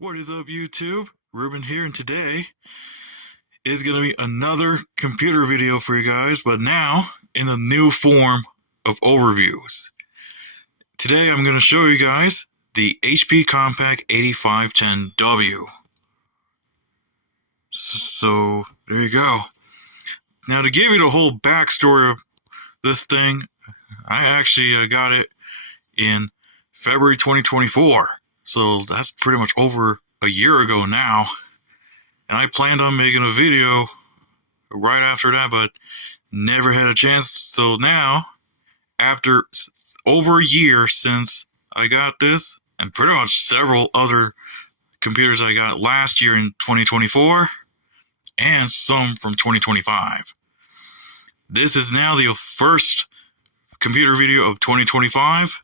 What is up, YouTube? Ruben here, and today is going to be another computer video for you guys, but now in the new form of overviews. Today I'm going to show you guys the HP Compaq 8510W. So there you go. Now, to give you the whole backstory of this thing, I actually got it in February 2024. So that's pretty much over a year ago now. And I planned on making a video right after that, but never had a chance. So now, after over a year since I got this, and pretty much several other computers I got last year in 2024, and some from 2025. This is now the first computer video of 2025.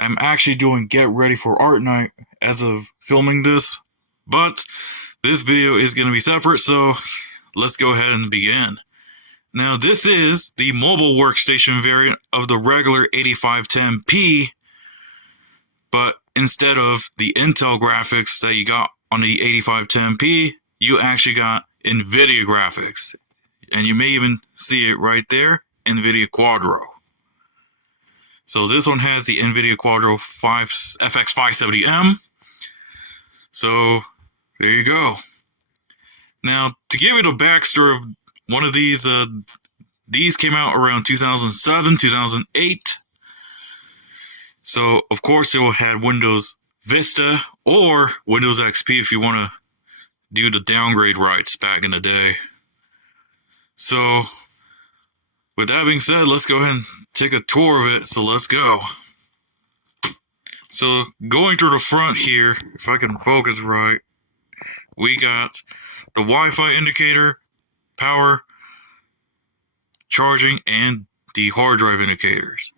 I'm actually doing Get Ready for Art Night as of filming this, but this video is going to be separate, so let's go ahead and begin. Now, this is the mobile workstation variant of the regular 8510P, but instead of the Intel graphics that you got on the 8510P, you actually got NVIDIA graphics, and you may even see it right there, NVIDIA Quadro. So this one has the NVIDIA Quadro FX570M. So there you go. Now, to give you the backstory of one of these came out around 2007, 2008. So of course it will have Windows Vista or Windows XP if you want to do the downgrade rights back in the day. So with that being said, let's go ahead and take a tour of it, so let's go. So going through the front here, if I can focus right, we got the Wi-Fi indicator, power, charging, and the hard drive indicators.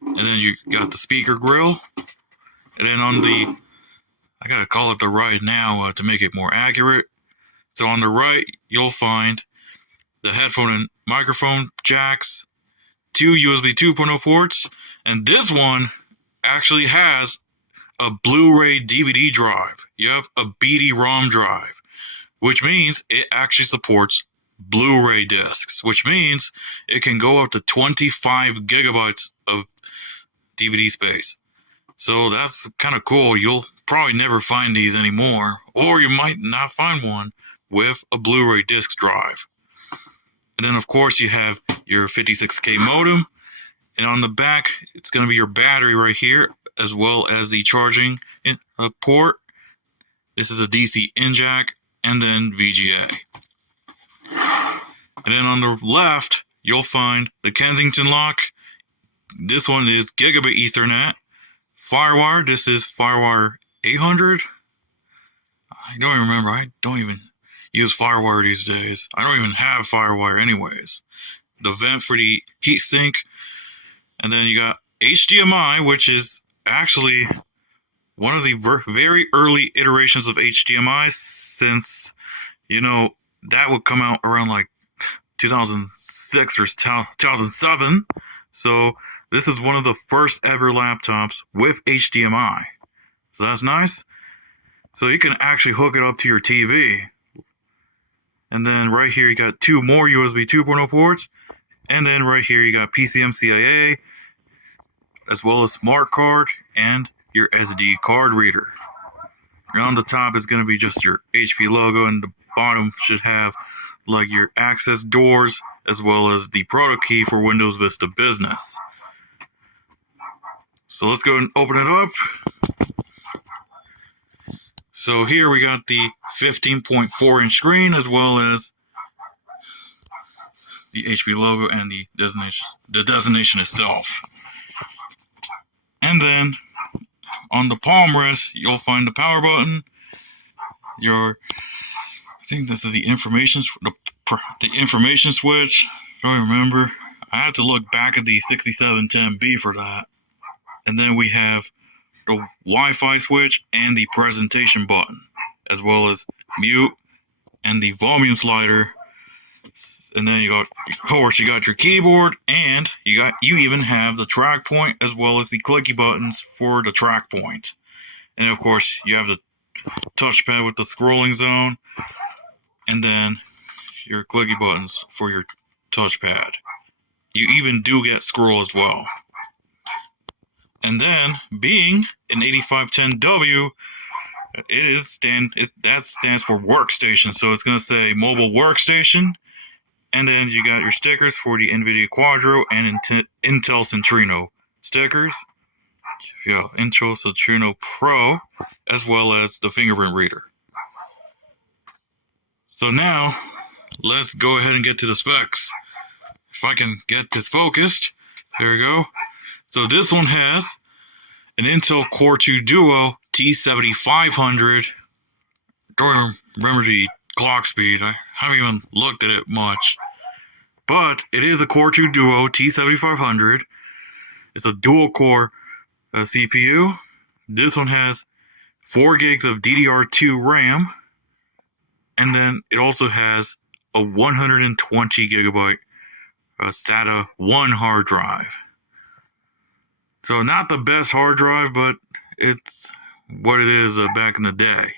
And then you got the speaker grill, and then on the, I gotta call it the right now to make it more accurate. So on the right, you'll find the headphone and microphone jacks, 2 USB 2.0 ports, and this one actually has a Blu-ray DVD drive. You have a BD-ROM drive, which means it actually supports Blu-ray discs, which means it can go up to 25 gigabytes of DVD space. So that's kind of cool. You'll probably never find these anymore, or you might not find one with a Blu-ray disc drive. And then, of course, you have your 56K modem. And on the back, it's going to be your battery right here, as well as the charging port. This is a DC in jack, and then VGA. And then on the left, you'll find the Kensington lock. This one is Gigabit Ethernet. Firewire, this is Firewire 800. I don't even remember. I don't even use Firewire these days. I don't even have Firewire anyways. The vent for the heatsink. And then you got HDMI, which is actually one of the very early iterations of HDMI, since, you know, that would come out around like 2006 or 2007. So this is one of the first ever laptops with HDMI. So that's nice. So you can actually hook it up to your TV. And then right here you got 2 more USB 2.0 ports. And then right here you got PCMCIA, as well as smart card and your SD card reader. And on the top is going to be just your HP logo, and the bottom should have like your access doors, as well as the product key for Windows Vista Business. So let's go and open it up. So here we got the 15.4 inch screen, as well as the HP logo and the designation itself. And then on the palm rest, you'll find the power button. I think this is the information switch. I don't remember. I have to look back at the 6710B for that. And then we have the Wi-Fi switch and the presentation button, as well as mute and the volume slider. And then you got, of course, you got your keyboard, and you even have the track point as well as the clicky buttons for the track point. And of course, you have the touchpad with the scrolling zone, and then your clicky buttons for your touchpad. You even do get scroll as well. And then, being an 8510W, that stands for workstation. So it's going to say mobile workstation. And then you got your stickers for the NVIDIA Quadro and Intel Centrino stickers. Yeah, Intel Centrino Pro, as well as the fingerprint reader. So now, let's go ahead and get to the specs. If I can get this focused. There we go. So this one has an Intel Core 2 Duo T7500. Don't remember the clock speed. I haven't even looked at it much. But it is a Core 2 Duo T7500. It's a dual core CPU. This one has 4 gigs of DDR2 RAM. And then it also has a 120 gigabyte SATA-I hard drive. So not the best hard drive, but it's what it is back in the day.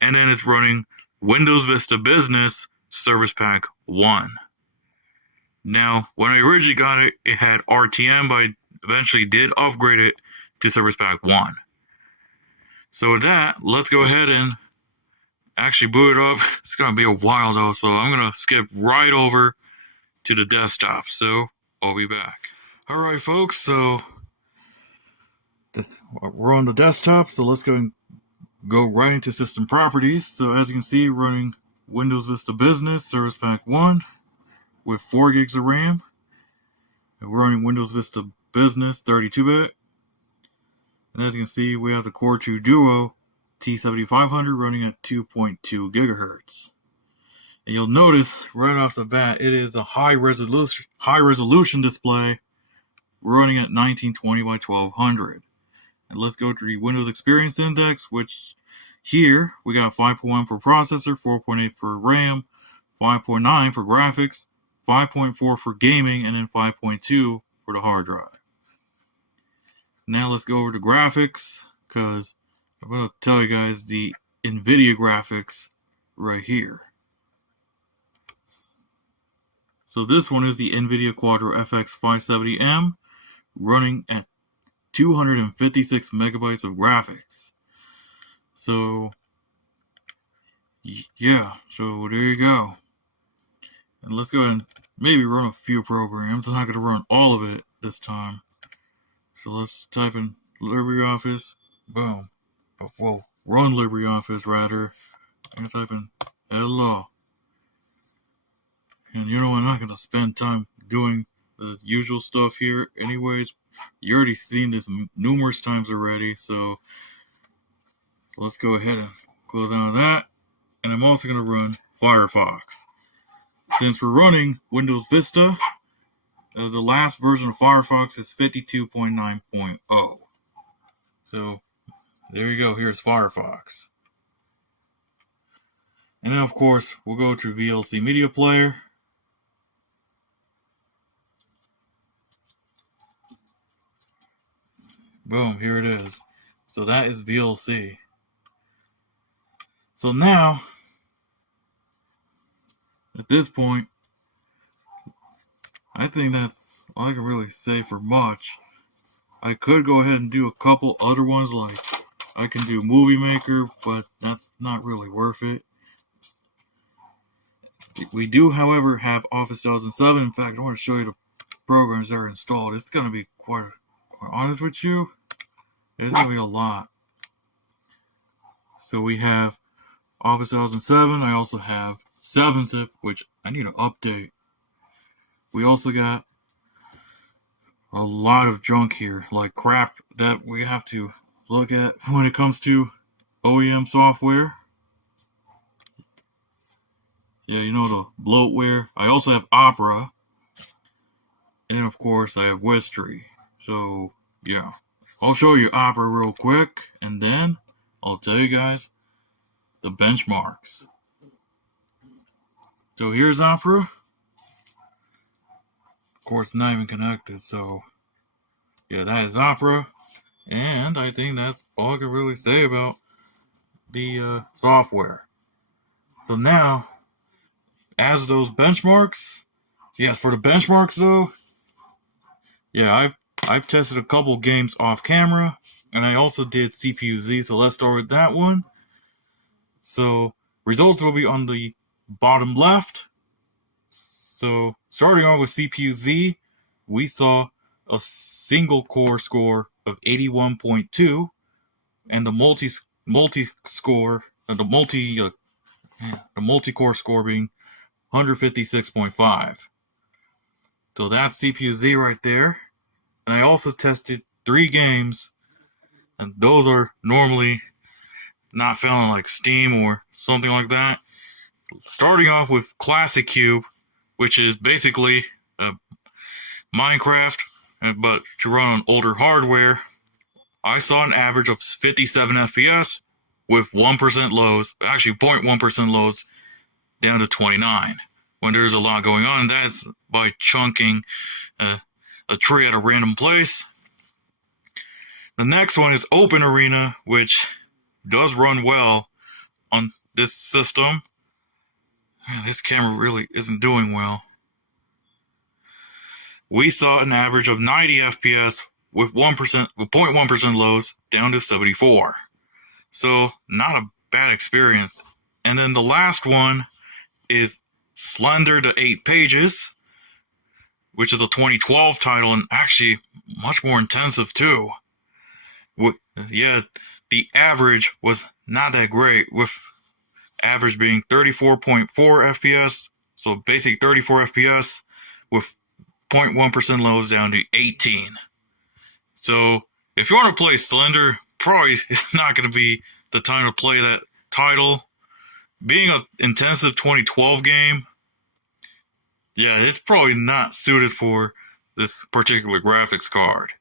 And then it's running Windows Vista Business Service Pack 1. Now, when I originally got it, it had RTM, but I eventually did upgrade it to Service Pack 1. So with that, let's go ahead and actually boot it up. It's going to be a while though, so I'm going to skip right over to the desktop. So I'll be back. Alright folks, so we're on the desktop, so let's go right into system properties. So as you can see, running Windows Vista Business Service Pack 1 with 4 gigs of RAM. And we're running Windows Vista Business 32-bit. And as you can see, we have the Core 2 Duo T7500 running at 2.2 gigahertz. And you'll notice right off the bat, it is a high resolution display running at 1920 by 1200. And let's go to the Windows Experience Index, which here we got 5.1 for processor, 4.8 for RAM, 5.9 for graphics, 5.4 for gaming, and then 5.2 for the hard drive. Now let's go over to graphics, because I'm going to tell you guys the NVIDIA graphics right here. So this one is the NVIDIA Quadro FX 570M running at 256 megabytes of graphics. So yeah, so there you go. And let's go ahead and maybe run a few programs. I'm not going to run all of it this time. So let's type in LibreOffice. Boom. Well, run LibreOffice rather. I'm going to type in hello. And you know, I'm not going to spend time doing the usual stuff here anyways. You already seen this numerous times already, so let's go ahead and close out of that. And I'm also going to run Firefox. Since we're running Windows Vista, the last version of Firefox is 52.9.0. So there you go, here's Firefox. And then of course, we'll go to VLC Media Player. Boom, here it is. So that is VLC. So now, at this point, I think that's all I can really say for much. I could go ahead and do a couple other ones, like I can do Movie Maker, but that's not really worth it. We do, however, have Office 2007. In fact, I want to show you the programs that are installed. It's going to be quite honest with you, there's going to be a lot. So we have Office 2007. I also have 7-zip, which I need to update. We also got a lot of junk here, like crap that we have to look at when it comes to OEM software. Yeah, you know, the bloatware. I also have Opera. And then, of course, I have Wistry. So, yeah. I'll show you Opera real quick, and then I'll tell you guys the benchmarks. So here's Opera. Of course, not even connected, so yeah, that is Opera. And I think that's all I can really say about the software. So now, as those benchmarks, yes, for the benchmarks though, yeah, I've tested a couple games off camera, and I also did CPU-Z. So let's start with that one. So results will be on the bottom left. So starting off with CPU-Z, we saw a single core score of 81.2, and the multi score, the multi core score being 156.5. So that's CPU-Z right there. And I also tested 3 games, and those are normally not found on like Steam or something like that. Starting off with Classic Cube, which is basically Minecraft, but to run on older hardware. I saw an average of 57 FPS with 1% lows, actually 0.1% lows, down to 29. When there's a lot going on, that's by chunking a tree at a random place. The next one is Open Arena, which does run well on this system. This camera really isn't doing well. We saw an average of 90 FPS with 0.1% lows down to 74. So not a bad experience. And then the last one is Slender to 8 Pages, which is a 2012 title and actually much more intensive too. Yeah, the average was not that great, with average being 34.4 FPS, so basic 34 FPS with 0.1% lows down to 18. So if you want to play Slender, probably it's not going to be the time to play that title. Being an intensive 2012 game, yeah, it's probably not suited for this particular graphics card.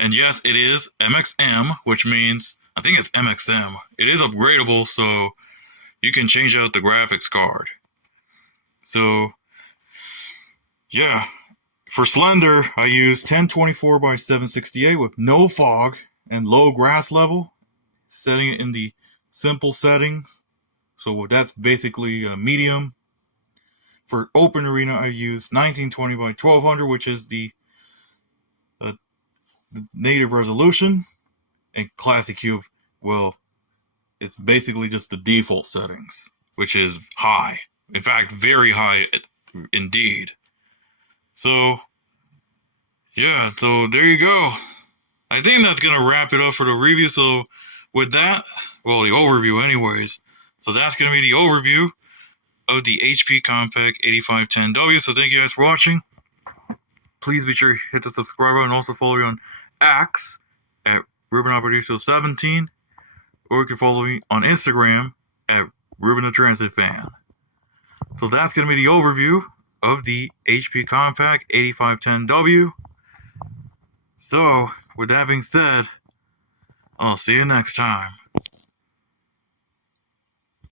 And yes, it is MXM, which means, I think it's MXM. It is upgradable, so you can change out the graphics card. So, yeah. For Slender, I used 1024 by 768 with no fog and low grass level, setting it in the simple settings. So that's basically medium. For Open Arena, I used 1920 by 1200, which is the native resolution. And Classic Cube, well, it's basically just the default settings, which is high. In fact, very high indeed. So, yeah, so there you go. I think that's going to wrap it up for the review. So, with that, well, the overview anyways. So that's going to be the overview of the HP Compaq 8510W. So thank you guys for watching. Please be sure to hit the subscribe button and also follow me on X at RubenOperator17. Or you can follow me on Instagram at Ruben the Transit Fan. So that's going to be the overview of the HP Compaq 8510W. So, with that being said, I'll see you next time.